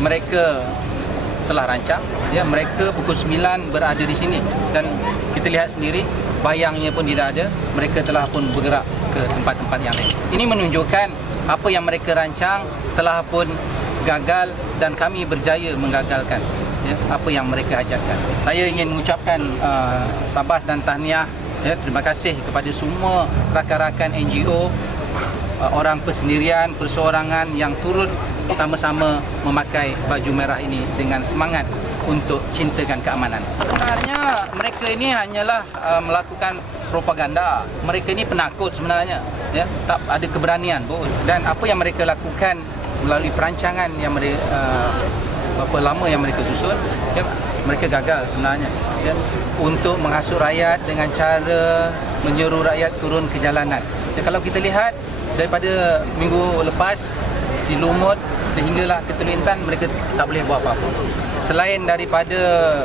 mereka telah rancang ya mereka pukul 9 berada di sini. Dan kita lihat sendiri bayangnya pun tidak ada mereka telah pun bergerak ke tempat-tempat yang lain. Ini menunjukkan apa yang mereka rancang telah pun gagal dan kami berjaya menggagalkan ya, apa yang mereka ajarkan. Saya ingin mengucapkan uh, sabas dan tahniah ya, terima kasih kepada semua rakan-rakan NGO orang persendirian, perseorangan yang turut sama-sama memakai baju merah ini dengan semangat untuk cintakan keamanan. Sebenarnya mereka ini hanyalah uh, melakukan propaganda. Mereka ini penakut sebenarnya. Ya, tak ada keberanian pun. Dan apa yang mereka lakukan melalui perancangan yang mereka uh, berapa lama yang mereka susun, ya, mereka gagal sebenarnya. Ya, untuk menghasut rakyat dengan cara menyuruh rakyat turun ke jalanan. Ya, kalau kita lihat daripada minggu lepas di Lumut sehinggalah ke Kelantan mereka tak boleh buat apa-apa. Selain daripada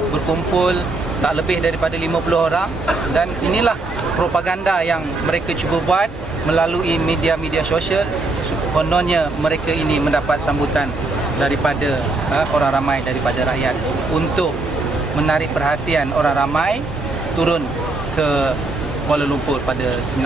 berkumpul tak lebih daripada 50 orang dan inilah propaganda yang mereka cuba buat melalui media-media sosial kononnya mereka ini mendapat sambutan daripada ha, orang ramai daripada rakyat untuk menarik perhatian orang ramai turun ke Kuala Lumpur pada 19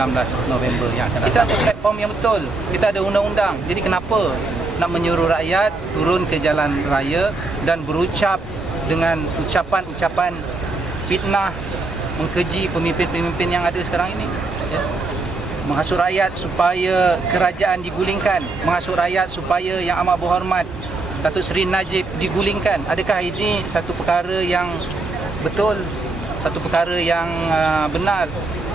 November yang akan datang. Kita ada platform yang betul. Kita ada undang-undang. Jadi kenapa nak menyuruh rakyat turun ke jalan raya dan berucap dengan ucapan-ucapan fitnah mengkeji pemimpin-pemimpin yang ada sekarang ini? Ya. Menghasut rakyat supaya kerajaan digulingkan, menghasut rakyat supaya yang amat berhormat Datuk Seri Najib digulingkan. Adakah ini satu perkara yang betul? Satu perkara yang uh, benar?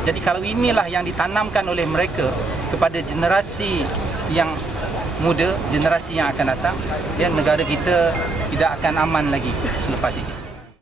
Jadi kalau inilah yang ditanamkan oleh mereka kepada generasi yang muda, generasi yang akan datang, ya negara kita tidak akan aman lagi selepas ini.